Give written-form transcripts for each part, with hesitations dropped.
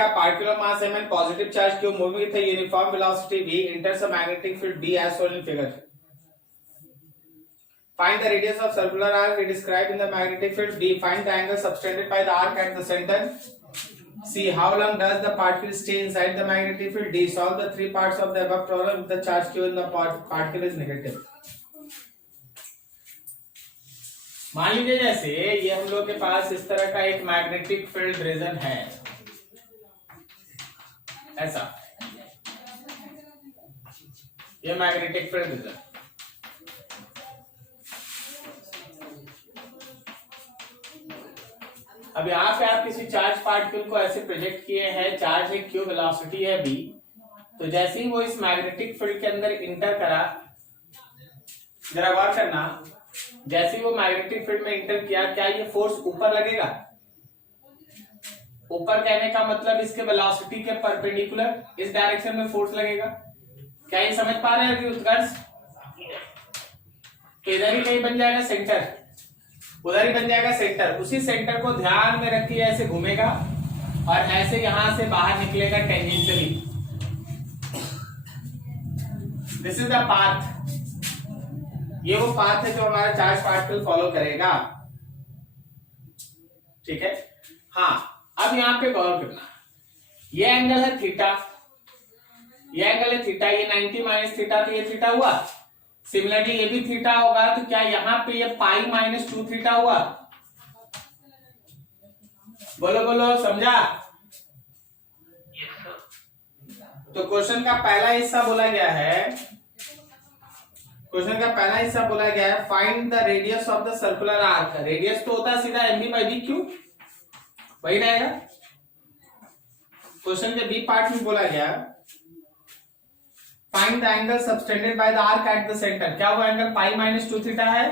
लिखा है particular mass m and positive charge q moving with uniform velocity v enters a magnetic field B as shown in figure. Find the radius of circular arc described in the magnetic field B. Find the angle subtended by the arc at the center. C. How long does the particle stay inside the magnetic field? D. Solve the three parts of the above problem if the charge q in the particle is negative. मान लीजिए जैसे ये हम लोग के पास इस तरह का एक मैग्नेटिक फील्ड रीजन है, ऐसा ये मैग्नेटिक फील्ड रीजन। अब यहाँ पे आप किसी चार्ज पार्टिकल को ऐसे प्रोजेक्ट किए हैं, चार्ज है क्यू, वेलोसिटी है बी, तो जैसे ही वो इस मैग्नेटिक फील्ड के अंदर इंटर करा, जरा गौर करना, जैसे ही वो मैग्नेटिक फील्ड में इंटर किया, क्या ये फोर्स ऊपर लगेगा? ऊपर कहने का मतलब इसके वेलोसिटी के परपेंडिकुलर इस डायरेक्शन में फोर्स लगेगा। क्या ये समझ पा रहे हैं कि उत्कर्ष? इधर ही कहीं बन जाएगा सेंटर, उधर ही बन जाएगा सेंटर। उसी सेंटर को ध्यान में रखिए, ऐसे घूमेगा और ऐसे यहां से बाहर निकलेगा tangentially. This is the path, ये वो पाथ है जो हमारा चार्ज पार्टिकल फॉलो करेगा। ठीक है, हाँ। अब यहां पे गौर करना, ये एंगल है थीटा, ये एंगल है थीटा, ये 90 माइनस थीटा, तो ये थीटा हुआ। सिमिलरली ये भी थीटा होगा, तो क्या यहाँ पे ये पाई माइनस 2 थीटा हुआ? बोलो बोलो, समझा? तो क्वेश्चन का पहला हिस्सा बोला गया है, क्वेश्चन का पहला हिस्सा बोला गया है find the radius of the circular arc. Radius तो होता है सीधा mb बाई बी क्यू, वही रहेगा। क्वेश्चन के बी पार्ट में बोला गया find the angle subtended by the arc at the centre. क्या वो एंगल पाई माइनस 2 थीटा है?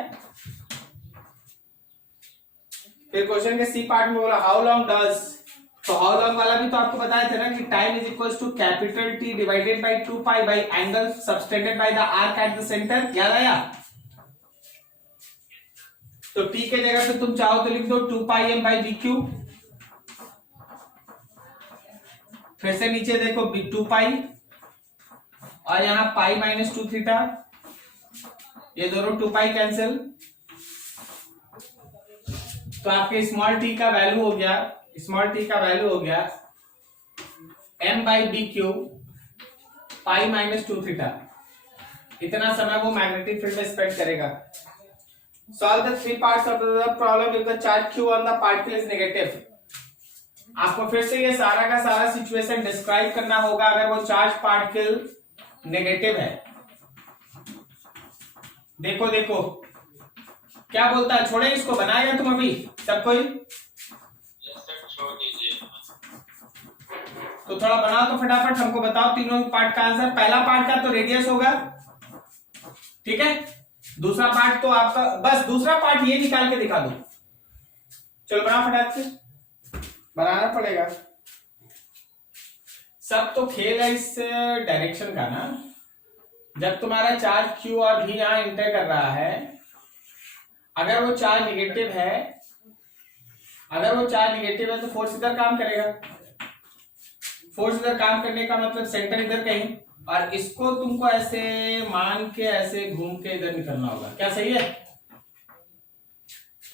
फिर क्वेश्चन के सी पार्ट में बोला हाउ लॉन्ग डज, तो हाउ लॉन्ग वाला भी तो आपको बताया था ना कि time is equal to capital T divided by 2 pi by angle subtended by the arc at the centre. याद आया? तो टी के जगह पे तुम चाहो तो लिख दो 2 पाई एम बाई बी क्यू। फिर से नीचे देखो 2 पाई और यहां पाई माइनस 2 थीटा, ये दोनों 2 पाई कैंसिल, तो आपके स्मॉल टी का वैल्यू हो गया, स्मॉल टी का वैल्यू हो गया m by B q pi minus 2 theta. इतना समय वो मैग्नेटिक फील्ड में स्पेंड करेगा। Solve the three parts of the problem if the charge q on the particle is negative. आपको फिर से ये सारा का सारा सिचुएशन डिस्क्राइब करना होगा अगर वो चार्ज पार्टिकल नेगेटिव है। देखो देखो क्या बोलता है, छोड़े इसको, बनाएगा तुम अभी सब कोई? तो थोड़ा बनाओ तो फटाफट हमको बताओ तीनों पार्ट का आंसर। पहला पार्ट का तो रेडियस होगा, ठीक है। दूसरा पार्ट तो आपका, बस दूसरा पार्ट ये निकाल के दिखा दो। चलो बनाओ फटाफट से, बनाना पड़ेगा। सब तो खेल है इस डायरेक्शन का ना। जब तुम्हारा चार्ज q और v यहां इंटर कर रहा है, अगर वो चार्ज निगेटिव है, अगर वो चार्ज निगेटिव है तो फोर्स इधर काम करेगा। फोर्स इधर काम करने का मतलब सेंटर इधर कहीं, और इसको तुमको ऐसे मान के ऐसे घूम के इधर निकलना होगा। क्या सही है?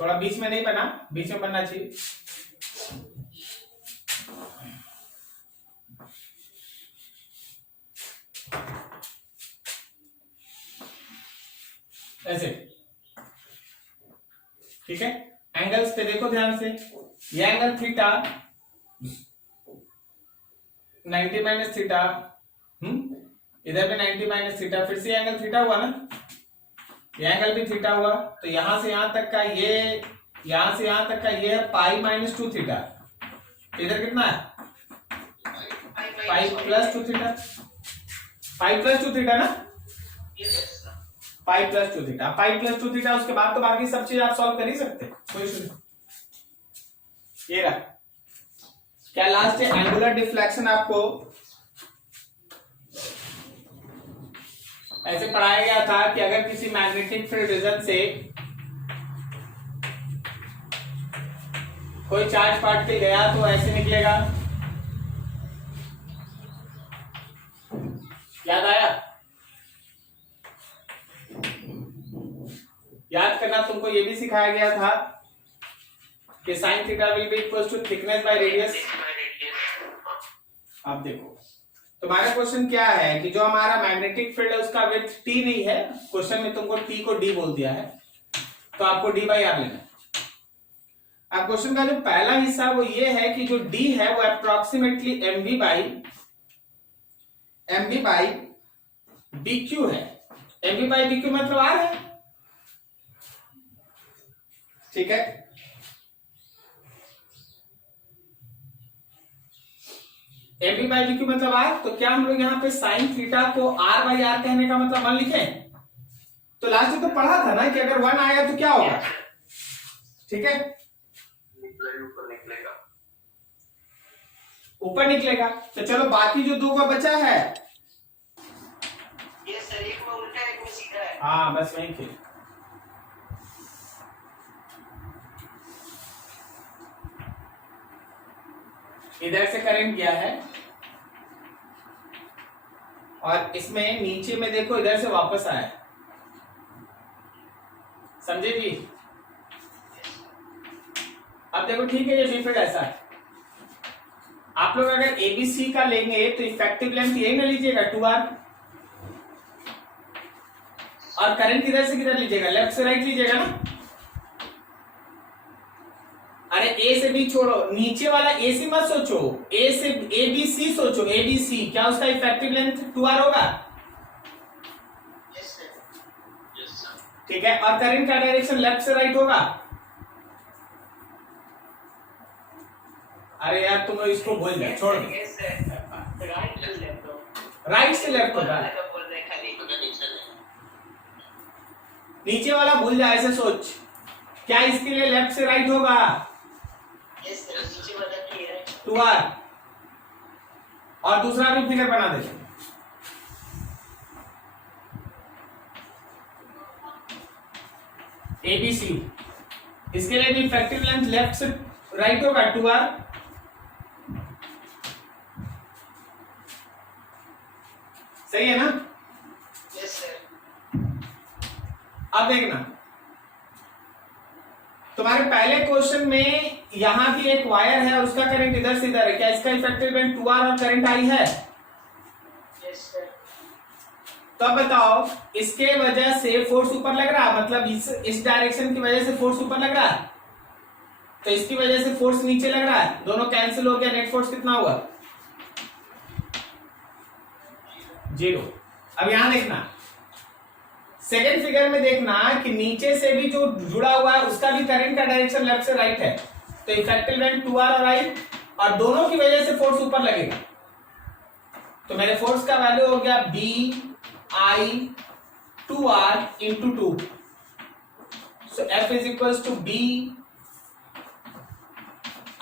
थोड़ा बीच में नहीं बना, बीच में बनना चाहिए। ऐसे, ठीक है। एंगल्स पे देखो ध्यान से, ये एंगल थीटा 90 माइनस थीटा, इधर पे 90 माइनस थीटा, फिर से एंगल थीटा हुआ ना, ये एंगल भी थीटा हुआ। तो यहां से यहां तक का ये, यहां से यहां तक का ये है पाई माइनस 2 थीटा। इधर कितना है? Pi plus 2 theta, pi plus 2 theta ना, pi plus 2 theta, pi plus 2 theta. उसके बाद तो बाकी सब चीज आप सॉल्व कर ही सकते, कोई इशू नहीं। ये रहा क्या लास्ट एंगुलर डिफ्लेक्शन आपको ऐसे पढ़ाया गया था कि अगर किसी मैग्नेटिक फील्ड रीजन से कोई चार्ज पार्टिकल गया तो ऐसे निकलेगा, याद आया? याद करना, तुमको ये भी सिखाया गया था कि sine theta will be equal to thickness by radius. अब देखो तुम्हारा क्वेश्चन क्या है कि जो हमारा मैग्नेटिक फील्ड है उसका विड्थ टी नहीं है, क्वेश्चन में तुमको टी को डी बोल दिया है, तो आपको डी बाई आर लेना। अब क्वेश्चन का जो पहला हिस्सा वो ये है कि जो डी है वो approximately mv by B q है। एमवी बाई बी क्यू मतलब आर है, ठीक है। एमवी बाई बी क्यू मतलब आर, तो क्या हम लोग यहाँ पे साइन थीटा को आर बाई आर कहने का मतलब वन लिखे? तो लास्ट में तो पढ़ा था ना कि अगर वन आया तो क्या होगा, ठीक है, ऊपर निकलेगा। तो चलो बाकी जो दो का बचा है, ये सर एक में उल्टा एक में सीधा है। हाँ बस वही खेल। इधर से करंट गया है और इसमें नीचे में देखो इधर से वापस आया, समझे जी? अब देखो ठीक है, ये बी फील्ड ऐसा है, आप लोग अगर एबीसी का लेंगे तो इफेक्टिव लेंथ यही ना लीजिएगा 2r, और करंट किधर से किधर लीजिएगा, लेफ्ट से राइट लीजिएगा ना। अरे ए से बी छोड़ो, नीचे वाला ए सी मत सोचो, ए से ए बी सी सोचो। ए बी सी क्या उसका इफेक्टिव लेंथ 2r होगा? Yes sir. ठीक है, और करंट का डायरेक्शन लेफ्ट से राइट होगा। अरे यार तुम इसको भूल जाओ, छोड़ दो। राइट से लेफ्ट होगा, नीचे वाला भूल जाए, ऐसे सोच। क्या इसके लिए लेफ्ट से राइट होगा? यस सर, नीचे वाला क्लियर है 2r, और दूसरा भी फिगर बना देते। एबीसी, इसके लिए भी इफेक्टिव लेंथ लेफ्ट से राइट होगा 2r। सही है ना? Yes sir. अब देखना, तुम्हारे पहले क्वेश्चन में यहां भी एक वायर है और उसका करंट इधर से इधर है, क्या इसका इफेक्टिव लेंथ 2r और करंट आई है? Yes sir. तो अब बताओ, इसके वजह से फोर्स ऊपर लग रहा, मतलब इस डायरेक्शन की वजह से फोर्स ऊपर लग रहा है, तो इसकी वजह से फोर्स नीचे लग रहा है, दोनों कैंसिल हो गया, नेट फोर्स कितना हुआ? 0। अब यहां देखना, सेकेंड फिगर में देखना कि नीचे से भी जो जुड़ा हुआ है उसका भी करंट का डायरेक्शन लेफ्ट से राइट है, तो इफेक्टिव लेंथ 2r और i, और दोनों की वजह से फोर्स ऊपर लगेगा। तो मेरे फोर्स का वैल्यू हो गया b i 2r into 2, so F is equal to b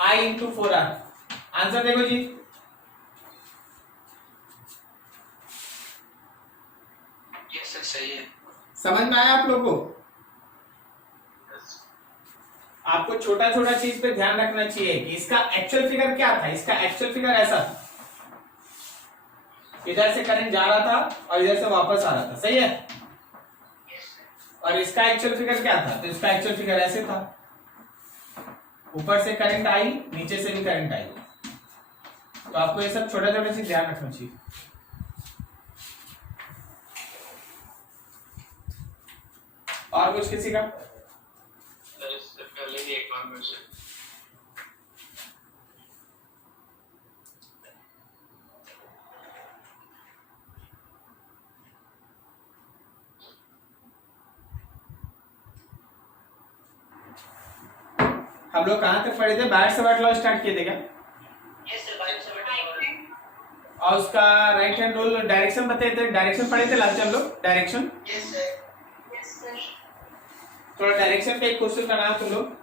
i into 4r। Answer देखो जी, यस सर, सही है। समझ में आया आप लोगों को? आपको छोटा छोटा चीज पे ध्यान रखना चाहिए कि इसका एक्चुअल फिगर क्या था। इसका एक्चुअल फिगर ऐसा था, इधर से करंट जा रहा था और इधर से वापस आ रहा था, सही है? और इसका एक्चुअल फिगर क्या था? तो इसका एक्चुअल फिगर ऐसे था, ऊपर से करंट आई, नीचे से भी करंट आई। तो आपको ये सब छोटा छोटा चीज ध्यान रखना चाहिए। और कुछ किसी का? एक और क्वेश्चन। हम लोग कहां तक पढ़े थे? बैट से बैट लॉ स्टार्ट किए थे क्या? यस सर, बाइक से बैठ। और उसका राइट हैंड रूल डायरेक्शन बताए थे, डायरेक्शन पढ़े थे लास्ट हम लोग, direction. Yes sir. Yes sir. थोड़ा डायरेक्शन पे एक क्वेश्चन बनाना तुम लोग।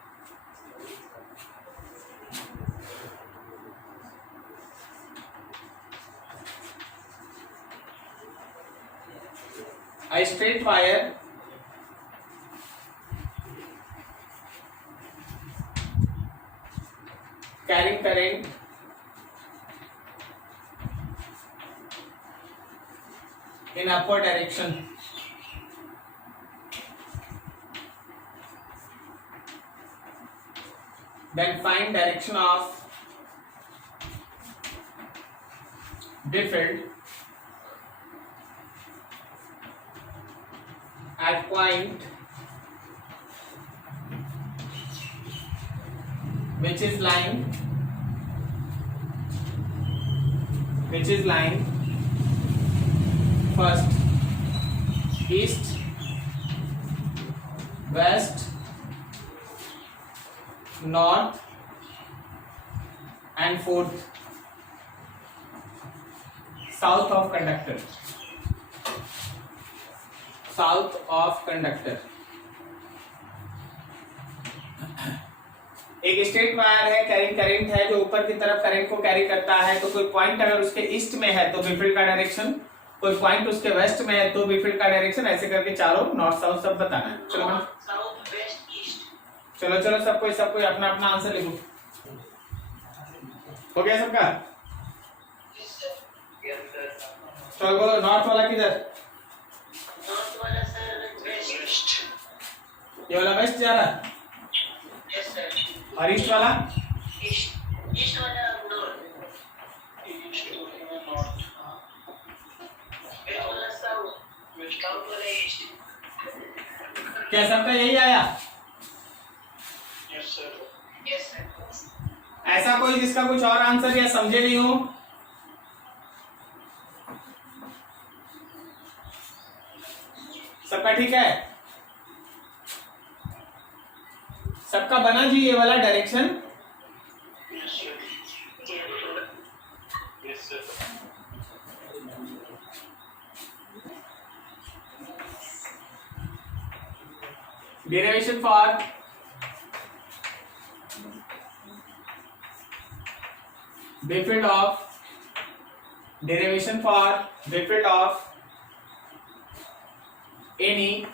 A straight wire carrying current in upward direction. Then find direction of Bifield at point which is lying first east, west, north and fourth south of conductor. एक straight wire है, carrying current है जो ऊपर की तरफ current को carry करता है। तो कोई पॉइंट अगर उसके ईस्ट में है तो बिफील्ड का डायरेक्शन, कोई पॉइंट उसके वेस्ट में है तो बिफील्ड का डायरेक्शन, ऐसे करके चारों नॉर्थ साउथ सब बताना है। चलो साउथ वेस्ट ईस्ट। चलो सब कोई अपना अपना आंसर लिखो। हो गया सबका? चलो बोलो, नॉर्थ वाला किधर? नॉर्थ वाला सर वेस्ट। ये वाला वेस्ट जा रहा है? Yes sir. और ईस्ट वाला? ईस्ट वाला नॉर्थ। वेस्ट वाला साउथ। साउथ वाला ईस्ट। क्या सबका यही आया? Yes sir. ऐसा कोई जिसका कुछ और आंसर या समझे नहीं हो? सबका ठीक है? सबका बना जी ये वाला direction? Derivation for Bifield of any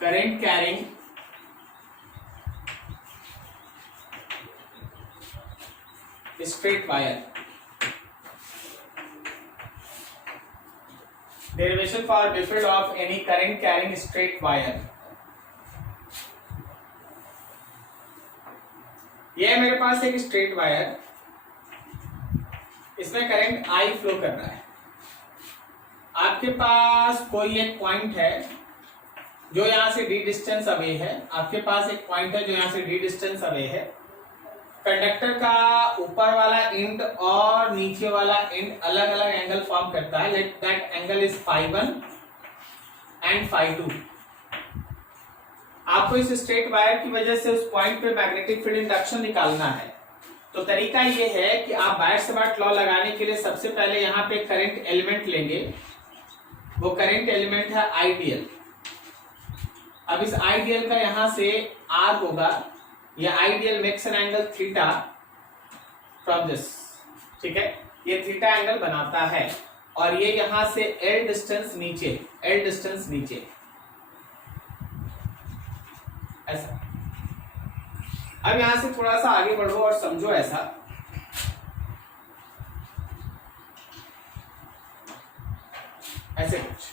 current carrying straight wire. Derivation for Bifield of any current carrying straight wire. ये है मेरे पास एक स्ट्रेट वायर, इसमें करंट आई फ्लो कर रहा है। आपके पास कोई एक पॉइंट है जो यहां से डी डिस्टेंस अवे है, आपके पास एक पॉइंट है जो यहां से डी डिस्टेंस अवे है। कंडक्टर का ऊपर वाला एंड और नीचे वाला एंड अलग अलग एंगल फॉर्म करता है। Let that angle is φ1 and φ2। आपको इस स्ट्रेट वायर की वजह से उस पॉइंट पे मैग्नेटिक फील्ड इंडक्शन निकालना है। तो तरीका ये है कि आप बायर्स-सावर्ट लॉ लगाने के लिए सबसे पहले यहाँ पे करंट एलिमेंट लेंगे। वो करंट एलिमेंट है आइडियल। अब इस आइडियल का यहां से आर होगा, यह ideal makes an angle theta from this, ठीक है? ये थीटा एंगल बनाता है और ये यहां से एल डिस्टेंस नीचे ऐसा। अब यहां से थोड़ा सा आगे बढ़ो और समझो ऐसा। ऐसे कुछ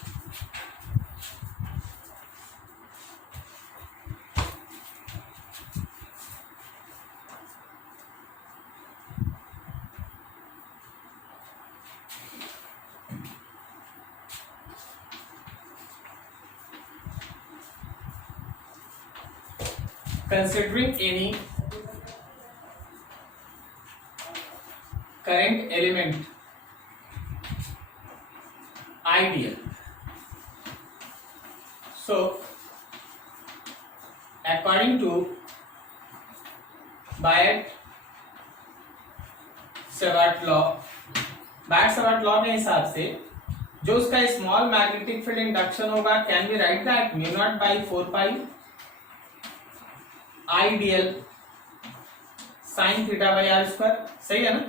considering any current element ideal. So according to Biot Savart law के हिसाब से जो उसका स्मॉल मैग्नेटिक फील्ड इंडक्शन होगा, can be write that mu naught by 4 pi ideal sine theta by R square. सही है ना?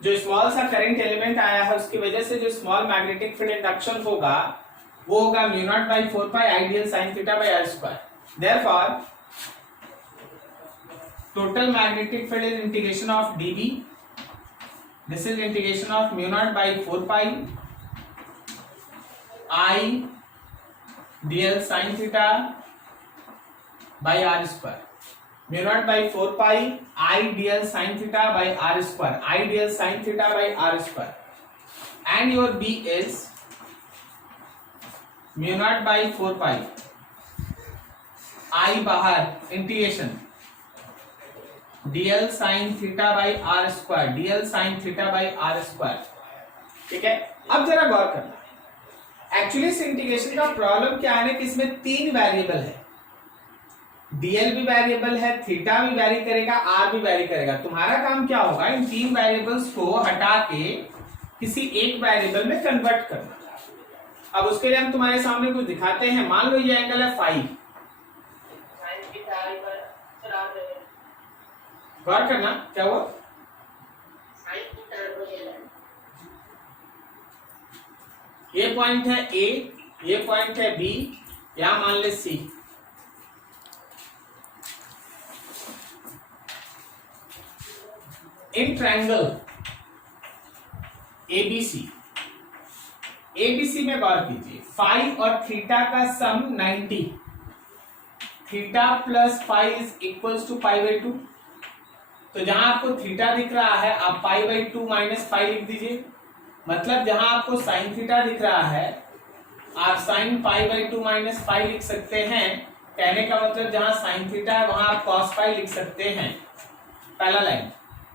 जो स्मॉल सा करंट एलिमेंट आया है उसकी वजह से जो स्मॉल मैग्नेटिक फील्ड इंडक्शन होगा वो होगा mu naught by 4 pi ideal sine theta by R square. Therefore total magnetic field is integration of dB. This is integration of mu naught by 4 pi I dl sin theta by r square. Mu naught by 4 pi I dl sin theta by r square. I dl sin theta by r square. And your B is mu naught by 4 pi I बाहर integration dl sin theta by r square. dl sin theta by r square. ठीक है, अब जरा गौर करना। Actually इस integration का problem क्या है कि इसमें 3 वेरिएबल है। dl भी वेरिएबल है, थीटा भी वेरी करेगा, r भी वेरी करेगा। तुम्हारा काम क्या होगा, इन 3 वेरिएबल्स को हटा के किसी एक वेरिएबल में कन्वर्ट करना। अब उसके लिए हम तुम्हारे सामने कुछ दिखाते हैं। मान लो ये एंगल है फाई, गौर करना क्या हुआ। ये पॉइंट है ए, ये पॉइंट है बी, यहां मान ले C. In triangle ABC, ABC में गौर कीजिए, फाई और थीटा का sum 90, theta plus phi is equals to pi by 2। तो जहां आपको थीटा दिख रहा है आप पाई बाई 2 माइनस फाई लिख दीजिए। मतलब जहां आपको साइन थीटा दिख रहा है आप sine pi by 2 minus phi लिख सकते हैं। कहने का मतलब जहां साइन थीटा है वहां आप कॉस फाई लिख सकते हैं। पहला लाइन,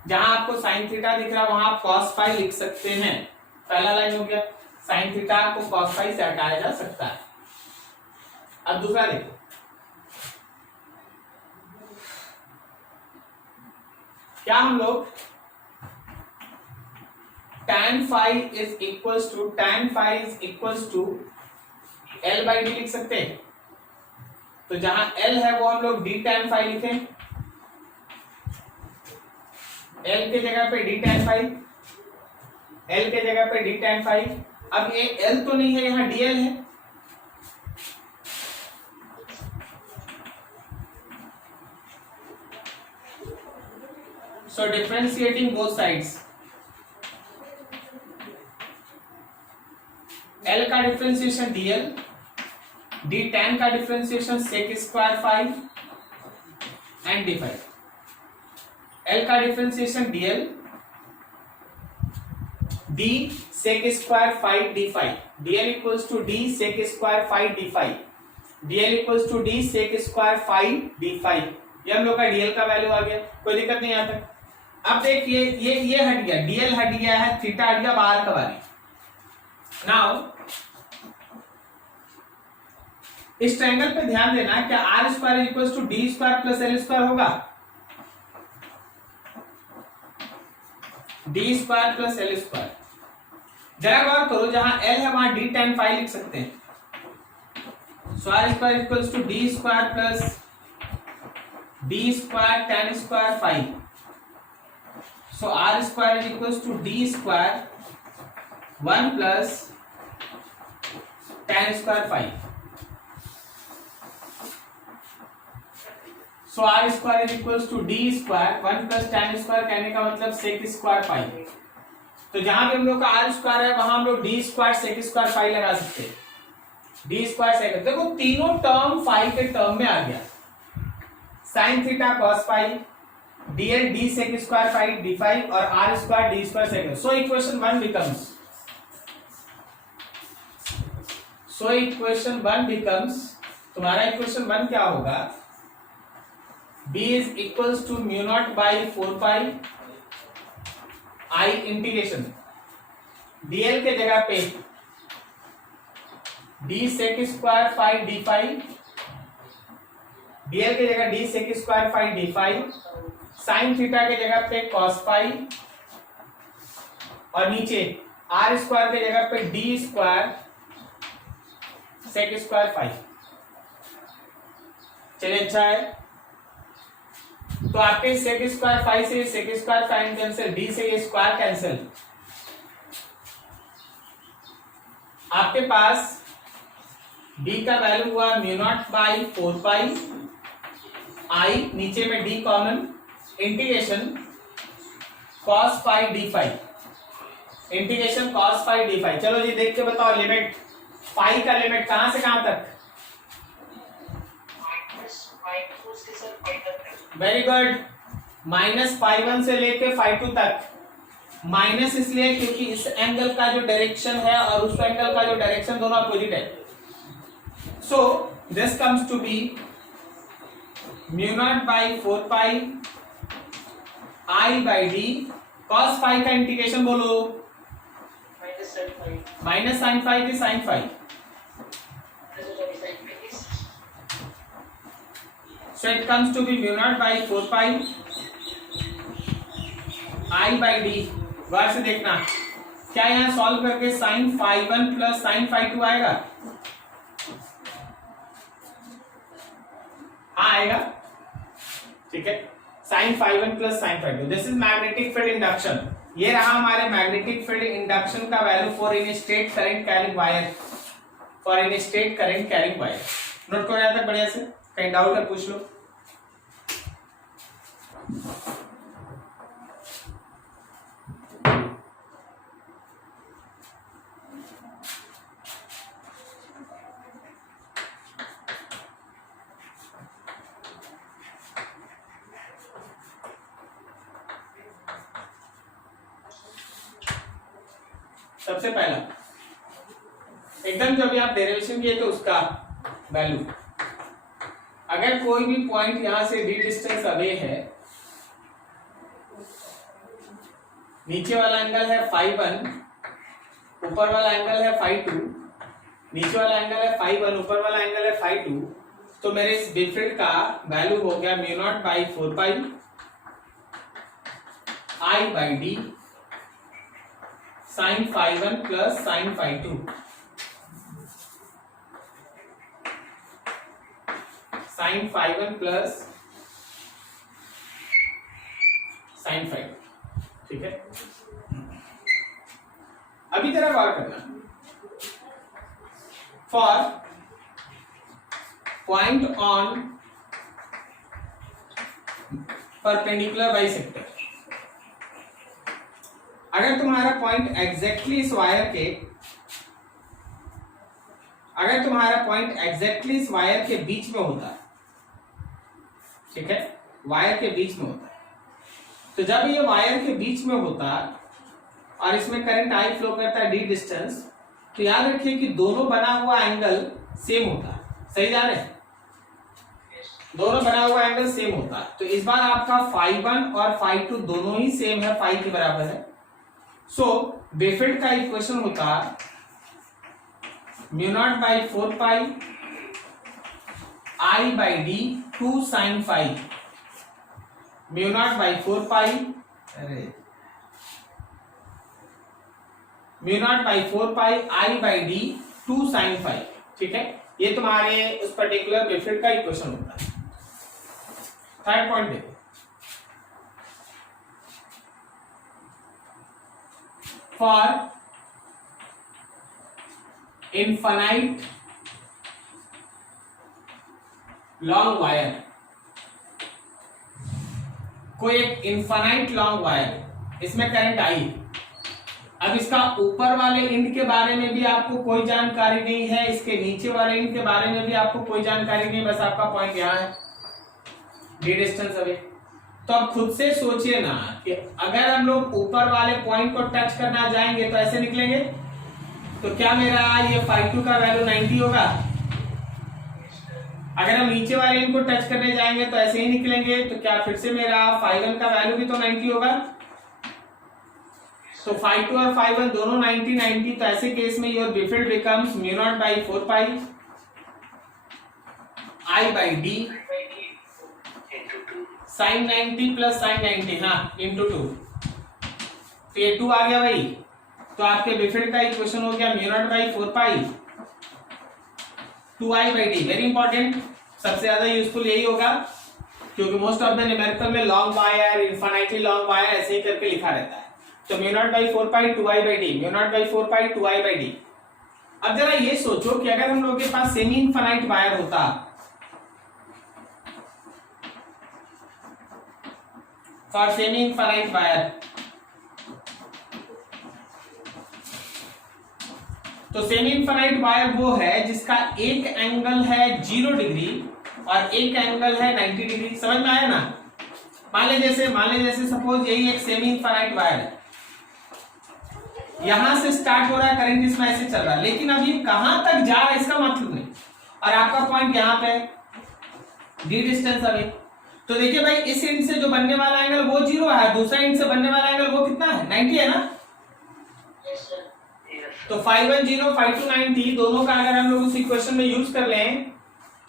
जहां आपको साइन थीटा दिख रहा है वहां आप कॉस फाई लिख सकते हैं। पहला लाइन हो गया, साइन थीटा को कॉस फाई से हटाया जा सकता है। अब दूसरा देखो, क्या हम लोग tan phi is equals to L by D लिख सकते हैं। तो जहां L है वो हम लोग D tan phi लिखें, L के जगह पे D tan phi, L के जगह पे D tan phi। अब ये L तो नहीं है, यहां DL है। So differentiating both sides, L का डिफरेंशिएशन dl, d tan का differentiation sec square phi and d phi. L का differentiation dl, d sec square phi d phi, dl equals to d sec square phi d phi, dl equals to d sec square phi d phi. ये हम लोग का dl का value आ गया, कोई दिक्कत नहीं आता। अब देखिए ये हट गया, dl हट गया है, थीटा हट गया, बाहर का वाली। नाउ इस ट्रायंगल पे ध्यान देना, क्या R square equals to D square plus L square होगा? D square plus L square. जरा गौर करो, जहां एल है वहां डी tan फाई लिख सकते हैं। So R square equals to D square plus D square tan square phi. So r square is equals to d square 1 plus tan square phi. So r square is equals to d square 1 plus tan square, कहने का मतलब sec square phi। तो जहां पे हम लोग का r square है वहां हम लोग d square sec square phi लगा सकते हैं। d square sec, देखो तीनों टर्म phi के टर्म में आ गया। sin theta cos phi, dl d sec square phi d phi और r square d square sec। So equation 1 becomes, तुम्हारा इक्वेशन 1 क्या होगा? b is equals to mu naught by 4 pi I integration dl के जगह पे d sec square phi d phi, dl के जगह d sec square phi d phi, sine theta के जगह पे कॉस फाई और नीचे आर स्क्वायर के जगह पे d square sec square phi. चलिए अच्छा है, तो आपके सेक स्क्वायर फाई से sec square phi cancel, d से ये स्क्वायर कैंसिल। आपके पास डी का वैल्यू हुआ mu naught by 4 pi I, नीचे में d common, integration cos phi d phi, integration cos phi d phi. चलो जी देख के बताओ, लिमिट फाई का लिमिट कहां से कहां तक? वेरी गुड, -φ1 से लेके φ2 तक। माइनस इसलिए क्योंकि इस एंगल का जो डायरेक्शन है और उस एंगल का जो डायरेक्शन दोनों अपोजिट है। So this comes to be mu naught by 4 pi I by d cos phi का इंटीग्रेशन बोलो, माइनस साइन फाई की sine phi. So it comes to be mu naught by 4 pi I by d। गौर से देखना, क्या यहाँ solve करके sin phi 1 plus sin phi 2 आएगा? हाँ आएगा, ठीक है। sin phi 1 plus sin phi 2, this is magnetic field induction. ये रहा हमारे मैग्नेटिक फील्ड इंडक्शन का value for in straight current carrying wire, for in straight current carrying wire. Note करो यहाँ तक बढ़िया से, कहीं डाउट है पूछ लो। सबसे पहला एकदम जो भी आप डेरिवेशन किए थे उसका वैल्यू, अगर कोई भी पॉइंट यहां से डी डिस्टेंस अवे है, नीचे वाला एंगल है फाई 1, ऊपर वाला एंगल है फाई 2, नीचे वाला एंगल है फाई 1, ऊपर वाला एंगल है फाई 2, तो मेरे इस बिफिड का वैल्यू हो गया mu naught by 4 pi I by D sine phi 1 plus sine phi 2, sine phi 1 plus sine phi 2, ठीक है। अभी तेरा गौर करना, for point on perpendicular bisector, अगर तुम्हारा पॉइंट एग्जैक्टली इस वायर के, अगर तुम्हारा पॉइंट एग्जैक्टली इस वायर के बीच में होता है, ठीक है, वायर के बीच में होता है, तो जब ये वायर के बीच में होता और इसमें करंट आई फ्लो करता है डी डिस्टेंस, तो याद रखिए कि दोनों बना हुआ एंगल सेम होता है। सही जा रहे हैं? दोनों बना हुआ एंगल सेम होता है। तो इस बार आपका फाई 1 और फाई 2 दोनों ही सेम है, फाई के बराबर है। सो बेफिल्ड का इक्वेशन होता mu naught by 4 pi I by d 2 sine phi, mu naught by 4 pi, अरे mu naught by 4 pi I by d 2 sine phi, ठीक है। ये तुम्हारे उस पर्टिकुलर बेफिल्ड का इक्वेशन होता है। थर्ड पॉइंट देखो, फॉर इनफाइनाइट लॉन्ग वायर, कोई एक इनफाइनाइट लॉन्ग वायर, इसमें करंट आई। अब इसका ऊपर वाले एंड के बारे में भी आपको कोई जानकारी नहीं है, इसके नीचे वाले एंड के बारे में भी आपको कोई जानकारी नहीं, बस आपका पॉइंट यहां है डी डिस्टेंस अवे। तो अब खुद से सोचिए ना कि अगर हम लोग ऊपर वाले पॉइंट को टच करना जाएंगे तो ऐसे निकलेंगे, तो क्या मेरा ये फाई 2 का वैल्यू 90 होगा? अगर हम नीचे वाले एंड को टच करने जाएंगे तो ऐसे ही निकलेंगे, तो क्या फिर से मेरा फाई 1 का वैल्यू भी तो 90 होगा? तो फाई 2 और फाई 1 दोनों 90, तो ऐसे केस में your B field becomes mu naught by 4 pi I by D sine 90 plus sine 90, हाँ इंटू 2, तो ये 2 आ गया भाई। तो आपके बेफिल्ड का इक्वेशन हो गया mu naught by 4 pi 2 I by D. Very important, सबसे ज्यादा यूजफुल यही होगा, क्योंकि मोस्ट ऑफ द न्यूमेरिकल में long wire, infinitely long wire ऐसे ही करके लिखा रहता है। तो mu naught by 4 pi 2 I by D, mu naught by 4 pi 2 I by D. अब जरा ये सोचो कि अगर हम लोग के पास सेमी इनफाइनाइट वायर होता फॉर सेमी इनफाइनाइट वायर। तो सेमी इनफाइनाइट वायर वो है जिसका एक एंगल है 0 डिग्री और एक एंगल है 90 डिग्री। समझ में आया ना? मान ले जैसे सपोज यही एक सेमी इनफाइनाइट वायर है, यहां से स्टार्ट हो रहा है करंट, इसमें ऐसे चल रहा है, लेकिन अब ये कहां तक जा रहा है इसका मतलब नहीं, और आपका पॉइंट यहां पे डी डिस्टेंस अवे। तो देखिए भाई, इस एंड से जो बनने वाला एंगल वो 0 है, दूसरा एंड से बनने वाला एंगल वो कितना है, 90 है ना। तो 510 5 90 दोनों का अगर हम लोग उस इक्वेशन में यूज कर लें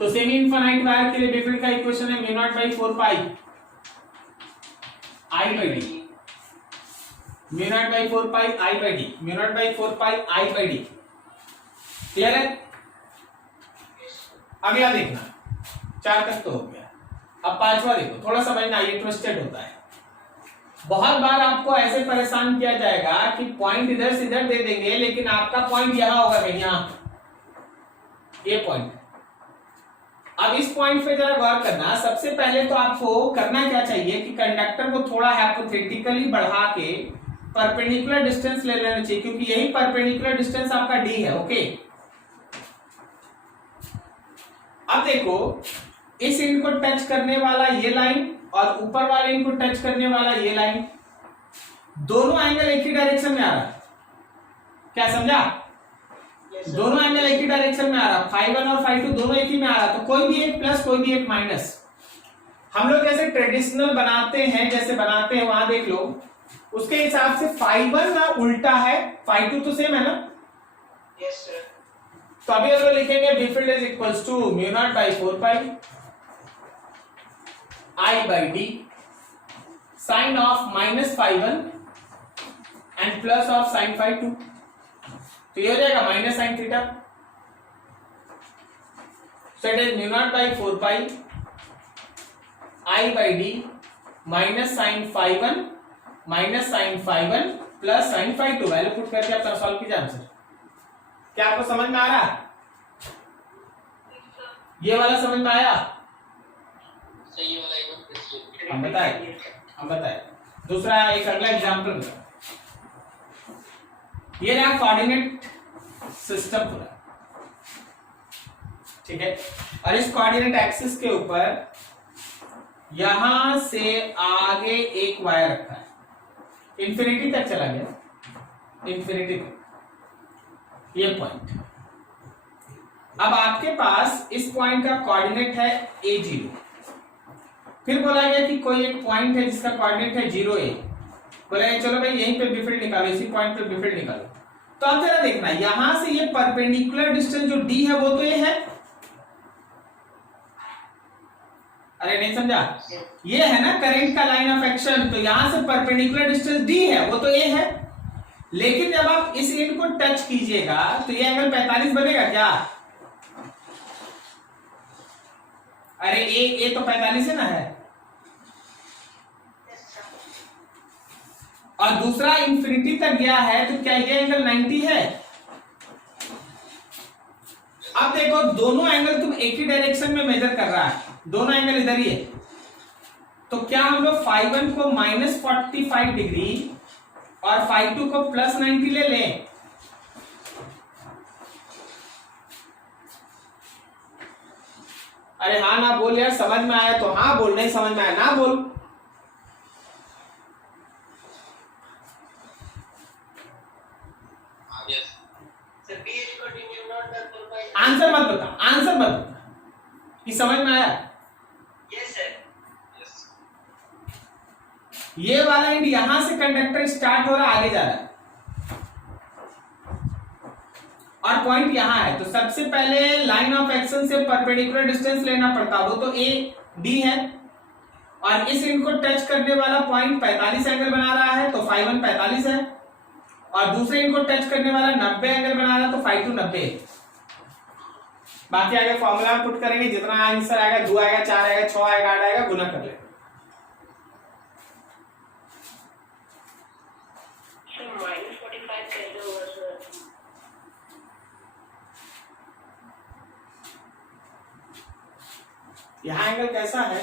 तो सेमी इनफाइनाइट वायर के लिए बेफिल्ड का इक्वेशन है mu naught by 4 pi I by D, mu naught by 4 pi I by D, mu naught by 4 pi I by D. Clear है? अगला देखना, 4 तक तो हो गया, अब 5वां देखो, थोड़ा समझना, ये ट्विस्टेड होता है। बहुत बार आपको ऐसे परेशान किया जाएगा कि पॉइंट इधर से इधर दे देंगे, लेकिन आपका पॉइंट यहां होगा कहीं, यहां ये पॉइंट। अब इस पॉइंट पे जरा गौर करना। सबसे पहले तो आपको करना क्या चाहिए कि कंडक्टर को थोड़ा हाइपोथेटिकली बढ़ा के परपेंडिकुलर डिस्टेंस ले लेना चाहिए, क्योंकि यही परपेंडिकुलर डिस्टेंस आपका डी है। ओके, अब देखो, इस एंड को टच करने वाला ये लाइन और ऊपर वाले एंड को टच करने वाला ये लाइन, दोनों एंगल एक ही डायरेक्शन में आ रहा है। क्या समझा? दोनों एंगल एक ही डायरेक्शन में आ रहा है, φ1 और φ2 दोनों एक ही में आ रहा है, तो कोई भी एक प्लस कोई भी एक माइनस। हम लोग जैसे ट्रेडिशनल बनाते हैं, जैसे बनाते हैं वहां देख लो, उसके हिसाब से φ1 ना उल्टा है, φ2 तो सेम है ना। Yes sir. तो अभी हम लोग लिखेंगे B field is equals to mu naught by 4 pi I by D sine of minus φ1 and plus of sine φ2। तो ये हो जाएगा minus sine theta. So it is mu naught by 4 pi I by D minus sine φ1 minus sine φ1 plus sine φ2। Value put करके आप solve कीजिए answer. क्या आपको समझ में आ रहा है? ये वाला समझ में आया? सही वाला एकदम। हम बताए। दूसरा एक अगला एग्जांपल बताओ। ये रहा कोऑर्डिनेट सिस्टम पूरा, ठीक है, और इस कोऑर्डिनेट एक्सिस के ऊपर यहां से आगे एक वायर रखा है, इंफिनिटी तक चला गया, इंफिनिटी तक ये पॉइंट। अब आपके पास इस पॉइंट का कोऑर्डिनेट है a0, फिर बोला गया कि कोई एक पॉइंट है जिसका कोऑर्डिनेट है 0a, बोला गया चलो भाई यहीं पे बी फील्ड निकालो, इसी पॉइंट पे बी फील्ड निकालो। तो अब जरा देखना, यहां से ये परपेंडिकुलर डिस्टेंस जो d है वो तो ये है, अरे नहीं समझा, ये है ना करंट का लाइन ऑफ एक्शन, तो यहां से परपेंडिकुलर डिस्टेंस d है वो तो ये है, लेकिन जब आप इस एंड को टच कीजिएगा तो ये एंगल 45 बनेगा क्या? अरे ए तो 45 है ना, है, और दूसरा इंफिनिटी तक गया है, तो क्या ये एंगल 90 है? अब देखो, दोनों एंगल तुम एक ही डायरेक्शन में मेजर कर रहा है, दोनों एंगल इधर ही है, तो क्या हम लोग φ1 को माइनस 45 डिग्री और φ2 को प्लस 90 ले लें? अरे हाँ ना बोल यार, समझ में आया तो हाँ बोल, नहीं समझ में आया ना बोल। आंसर मत बता, आंसर मत बता, ये समझ में आया? Yes sir. ये वाला एंड यहां से कंडक्टर स्टार्ट हो रहा है, आगे जा रहा है, और पॉइंट यहां है, तो सबसे पहले लाइन ऑफ एक्शन से परपेंडिकुलर डिस्टेंस लेना पड़ता, वो तो ए डी है, और इस एंड को टच करने वाला पॉइंट 45 एंगल बना रहा है, तो φ1 45 है, और दूसरे एंड को टच करने वाला 90 एंगल बना रहा है, तो φ2 90 है। बाकी आगे फॉर्मूला में पुट करेंगे, जितना आंसर आएगा, 2 आएगा, 4 आएगा, 6 आएगा, 8 आएगा, गुना कर लेंगे। -45 कैसे होगा सर? यहाँ एंगल कैसा है?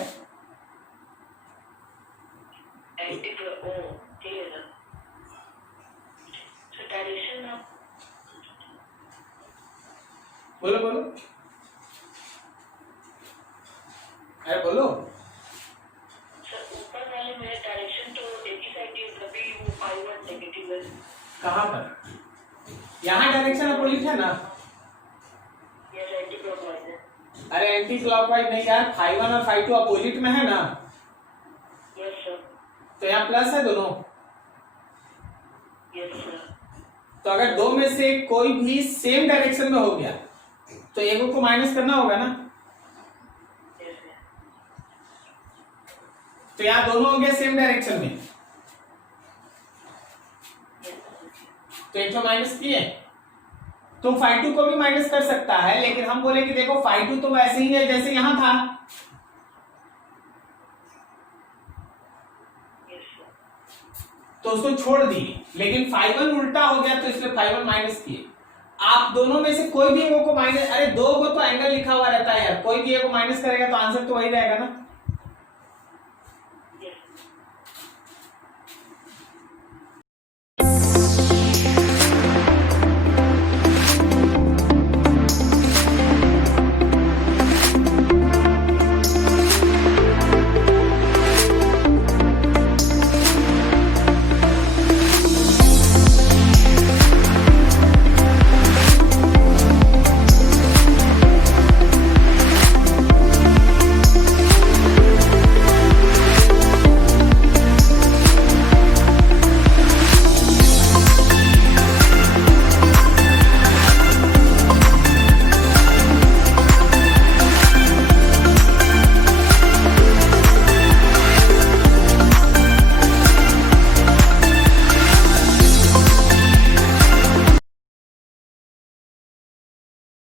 अरे बोलो। सर ऊपर वाले में डायरेक्शन तो एक ही साइड है, तभी वो I1 नेगेटिव है। कहाँ पर? यहाँ डायरेक्शन अपोजिट है ना? ये एंटी क्लॉकवाइज है। अरे एंटी क्लॉकवाइज नहीं यार, phi1 और phi2 अपोजिट में है ना? Yes sir. तो यहाँ प्लस है दोनों। Yes sir. तो अगर दो में से कोई भी सेम डायरेक्शन में हो गया तो एक को माइनस करना होगा ना। Yes sir. तो यहाँ दोनों हो गया सेम डायरेक्शन में, तो एक तो माइनस किए। तो phi2 को भी माइनस कर सकता है, लेकिन हम बोले कि देखो phi2 तो वैसे ही है जैसे यहां था। Yes sir. तो उसको छोड़ दिए, लेकिन phi1 उल्टा हो गया तो इसलिए phi1 माइनस किए। आप दोनों में से कोई भी एक को माइनस, अरे दो को तो एंगल लिखा हुआ रहता है यार, कोई भी एक को माइनस करेगा तो आंसर तो वही रहेगा ना।